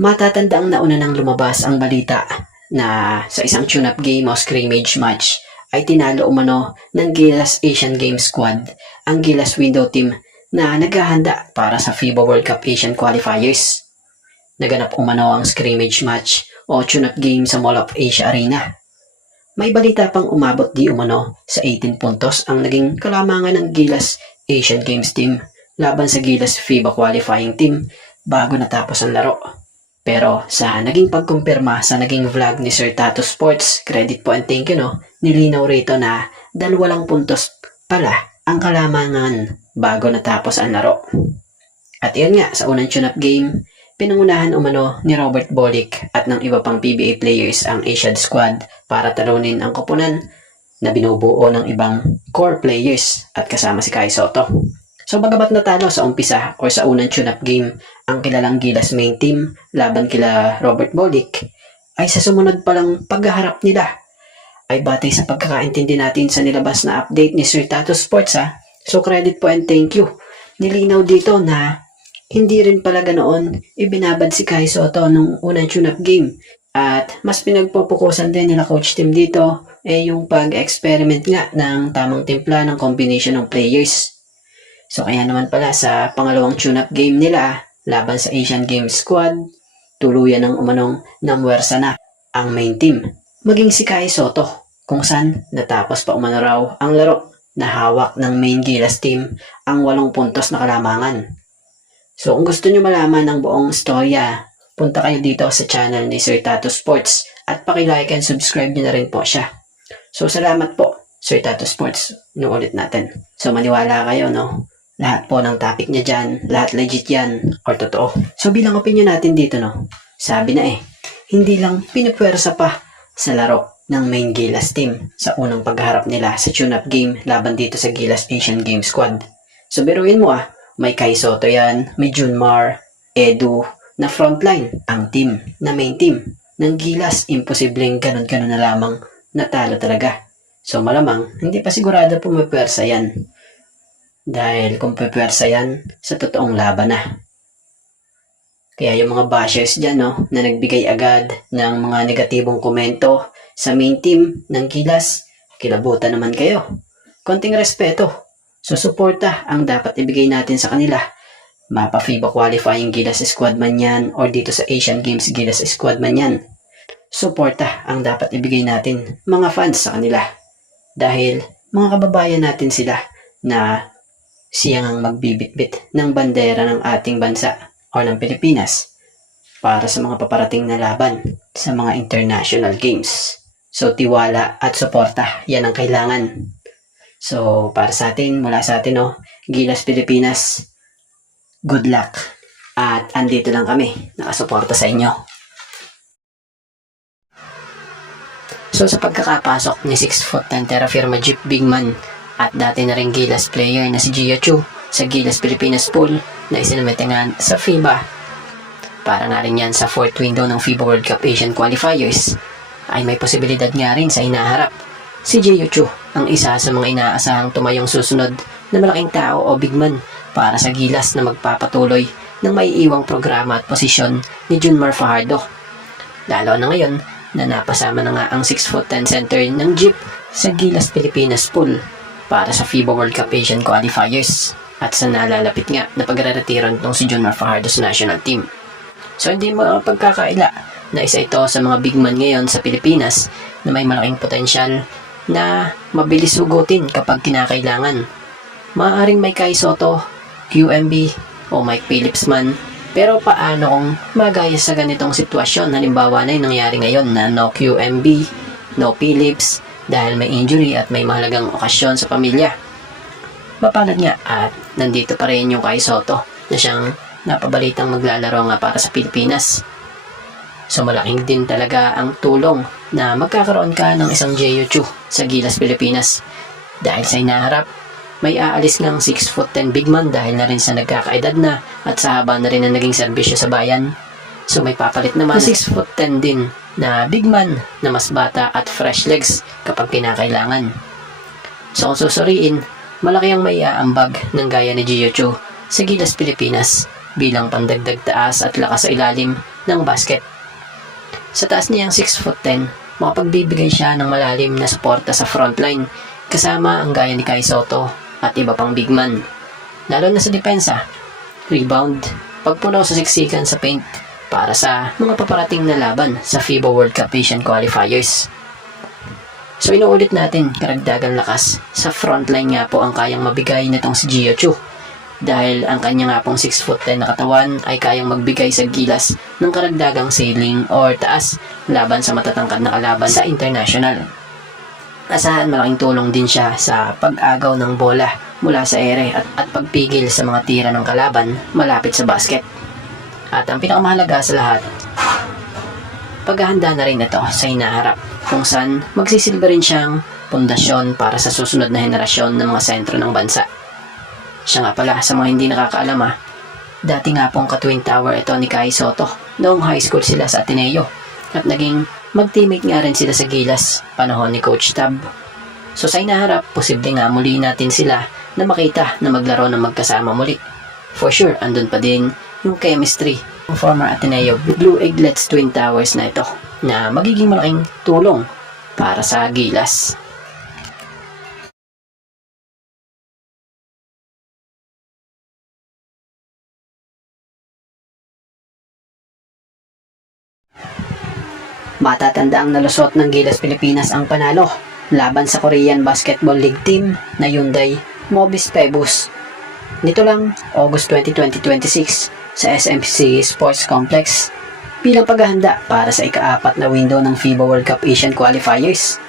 Matatandaang nauna nang lumabas ang balita na sa isang tune-up game o scrimmage match ay tinalo umano ng Gilas Asian Games Squad ang Gilas Window Team na naghahanda para sa FIBA World Cup Asian Qualifiers. Naganap umano ang scrimmage match o tune-up game sa Mall of Asia Arena. May balita pang umabot di umano sa 18 puntos ang naging kalamangan ng Gilas Asian Games Team laban sa Gilas FIBA Qualifying Team bago natapos ang laro. Pero sa naging pagkumpirma sa naging vlog ni Sir Tato Sports, credit po and thank you nilinaw rito na 2 puntos pala ang kalamangan bago natapos ang laro. At yun nga, sa unang tune-up game, pinangunahan umano ni Robert Bolick at ng iba pang PBA players ang Asian squad para talunin ang koponan na binubuo ng ibang core players at kasama si Kai Soto. So bagamat natalo sa umpisa o sa unang tune-up game ang kilalang Gilas main team laban kila Robert Bolick, ay sa sumunod palang paghaharap nila ay batay sa pagkakaintindi natin sa nilabas na update ni Sir Tato Sports So credit po and thank you. Nilinaw dito na hindi rin pala ganoon ibinabad si Kai Soto nung unang tune-up game. At mas pinagpupukusan din nila coach team dito yung pag-experiment nga ng tamang timpla ng combination ng players. So kaya naman pala sa pangalawang tune-up game nila laban sa Asian Games Squad, tuluyan ng umanong namwersa na ang main team. Maging si Kai Soto kung saan natapos pa umano raw ang laro na hawak ng main Gilas team ang 8 puntos na kalamangan. So kung gusto nyo malaman ang buong storya, punta kayo dito sa channel ni Sir Tato Sports at paki-like and subscribe nyo na rin po siya. So salamat po Sir Tato Sports, ulit natin. So maniwala kayo lahat po ng topic niya dyan, lahat legit yan, or totoo. So bilang opinion natin dito sabi na hindi lang pinupwersa pa sa laro ng main Gilas team sa unang pagharap nila sa tune-up game laban dito sa Gilas Asian Games Squad. So biruin mo may Kai Soto yan, may Junmar, Edu, na frontline ang team, na main team ng Gilas. Imposibleng ganun-ganun na lamang natalo talaga. So malamang, hindi pa sigurado pumipwersa yan. Dahil kung pipwersa yan, sa totoong laban na. Kaya yung mga bashers dyan na nagbigay agad ng mga negatibong komento sa main team ng Gilas, kilabutan naman kayo. Konting respeto, susuporta ang dapat ibigay natin sa kanila. Mapa FIBA qualifying Gilas squad man yan or dito sa Asian Games Gilas squad man yan. Suporta ang dapat ibigay natin mga fans sa kanila. Dahil mga kababayan natin sila na siyang ang magbibitbit ng bandera ng ating bansa o ng Pilipinas para sa mga paparating na laban sa mga international games. So tiwala at suporta, yan ang kailangan. So para sa atin, mula sa atin Gilas Pilipinas, good luck. At andito lang kami, nakasuporta sa inyo. So sa pagkakapasok ni 6'10" Terra Firma Jeep Bigman at dati na rin Gilas player na si Gio Chu sa Gilas Pilipinas pool na isinumitingan sa FIBA. Para nga rin yan sa 4th window ng FIBA World Cup Asian Qualifiers ay may posibilidad nga rin sa hinaharap. Si Gio Chu ang isa sa mga inaasahang tumayong susunod na malaking tao o bigman para sa Gilas na magpapatuloy ng maiiwang programa at posisyon ni Junmar Fajardo. Lalo na ngayon na napasama na nga ang 6'10" center ng Jeep sa Gilas Pilipinas pool para sa FIBA World Cup Asian Qualifiers at sa nalalapit nga na pagre-retiro nitong si Junmar Fajardo sa national team. So hindi mo pagkakaila na isa ito sa mga big man ngayon sa Pilipinas na may malaking potensyal na mabilis sugutin kapag kinakailangan. Maaaring may Kai Soto, QMB o Mike Phillips man, pero paano kung magaya sa ganitong sitwasyon? Halimbawa na yung nangyari ngayon na no QMB, no Phillips dahil may injury at may mahalagang okasyon sa pamilya. Mapalad nga at nandito pa rin yung Kai Soto na siyang napabalitang maglalaro nga para sa Pilipinas. So malaking din talaga ang tulong na magkakaroon ka ng isang Gio Chu sa Gilas Pilipinas. Dahil sa hinaharap, may aalis ng 6'10" big man dahil na rin sa nagkakaedad na at sa haba na rin ang naging serbisyo sa bayan. So may papalit naman na 6'10" din na big man na mas bata at fresh legs kapag kinakailangan. So kung susuriin, malaki ang may aambag ng gaya ni Gio Chu sa Gilas Pilipinas bilang pandagdag taas at lakas sa ilalim ng basket. Sa taas niyang 6'10", makapagbibigay siya ng malalim na suporta sa frontline kasama ang gaya ni Kai Sotto at iba pang big man. Lalo na sa depensa, rebound, pagpuno sa siksikan sa paint para sa mga paparating na laban sa FIBA World Cup Asian Qualifiers. So inuulit natin, karagdagang lakas sa frontline nga po ang kayang mabigay nitong si Gio Chu. Dahil ang kanya nga pong 6'10" na katawan ay kayang magbigay sa gilas ng karagdagang ceiling or taas laban sa matatangkad na kalaban sa international. Asahan malaking tulong din siya sa pag-agaw ng bola mula sa ere at pagpigil sa mga tira ng kalaban malapit sa basket. At ang pinakamahalaga sa lahat, paghahanda na rin ito sa hinaharap kung saan magsisilbi rin siyang pundasyon para sa susunod na henerasyon ng mga sentro ng bansa. Siya nga pala, sa mga hindi nakakaalam dati nga pong ka-twin tower ito ni Kai Sotto noong high school sila sa Ateneo at naging mag-teammate nga rin sila sa Gilas panahon ni Coach Tab. So sa inaharap, posible nga muli natin sila na makita na maglaro na magkasama muli. For sure, andun pa din yung chemistry ng former Ateneo Blue Eaglets Twin Towers na ito na magiging malaking tulong para sa Gilas. Matatanda ang nalusot ng Gilas Pilipinas ang panalo laban sa Korean Basketball League team na Hyundai Mobis Pebus. Nito lang, August 20, 2026 sa SMC Sports Complex bilang paghahanda para sa ika-4 na window ng FIBA World Cup Asian Qualifiers.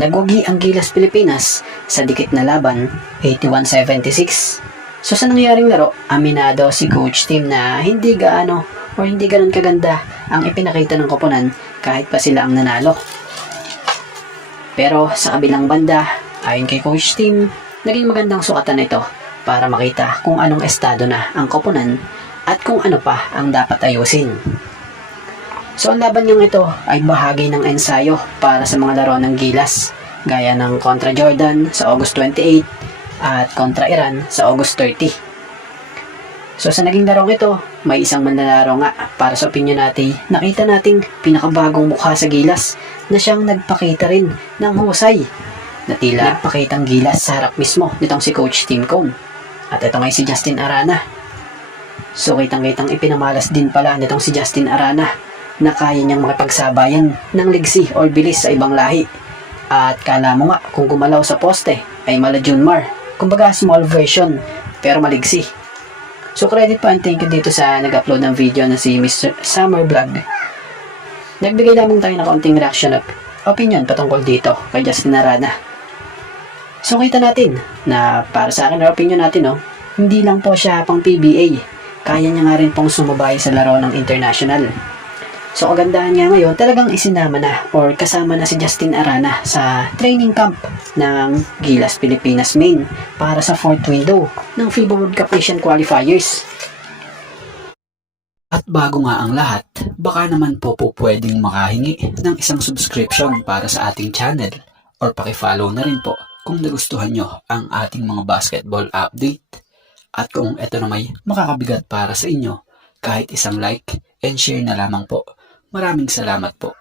Nagwagi ang Gilas Pilipinas sa dikit na laban, 81-76. So sa nangyaring laro, aminado si Coach Tim na hindi ganun kaganda ang ipinakita ng koponan kahit pa sila ang nanalo. Pero sa kabilang banda, ayon kay Coach Tim, naging magandang sukatan ito para makita kung anong estado na ang koponan at kung ano pa ang dapat ayusin. So ang laban niyang ito ay bahagi ng ensayo para sa mga laro ng Gilas, gaya ng kontra Jordan sa August 28 at kontra Iran sa August 30. So sa naging larong ito, may isang manlalaro nga para sa opinion natin, nakita nating pinakabagong mukha sa Gilas na siyang nagpakita rin ng husay na tila nagpakitang Gilas sa harap mismo nitong si Coach Tim Cone. At ito nga si Justin Arana. So kitang-kitang ipinamalas din pala nitong si Justin Arana na kaya niyang makipagsabayan ng ligsi o bilis sa ibang lahi. At kala mo nga kung gumalaw sa poste ay mala Junmar, kumbaga small version pero maligsi. So credit pa and thank you dito sa nag-upload ng video na si Mr. Summer Vlog. Nagbigay lamang tayo ng kaunting reaction at opinion patungkol dito kay Justin Arana. So kita natin na para sa akin na opinion natin, hindi lang po siya pang PBA. Kaya niya nga rin pong sumabay sa laro ng international. So kagandahan niya ngayon, talagang isinama na or kasama na si Justin Arana sa training camp ng Gilas Pilipinas main para sa 4th window ng FIBA World Cup Asian Qualifiers. At bago nga ang lahat, baka naman po pwedeng makahingi ng isang subscription para sa ating channel or pakifollow na rin po kung nagustuhan nyo ang ating mga basketball update. At kung ito na may makakabigat para sa inyo, kahit isang like and share na lamang po. Maraming salamat po.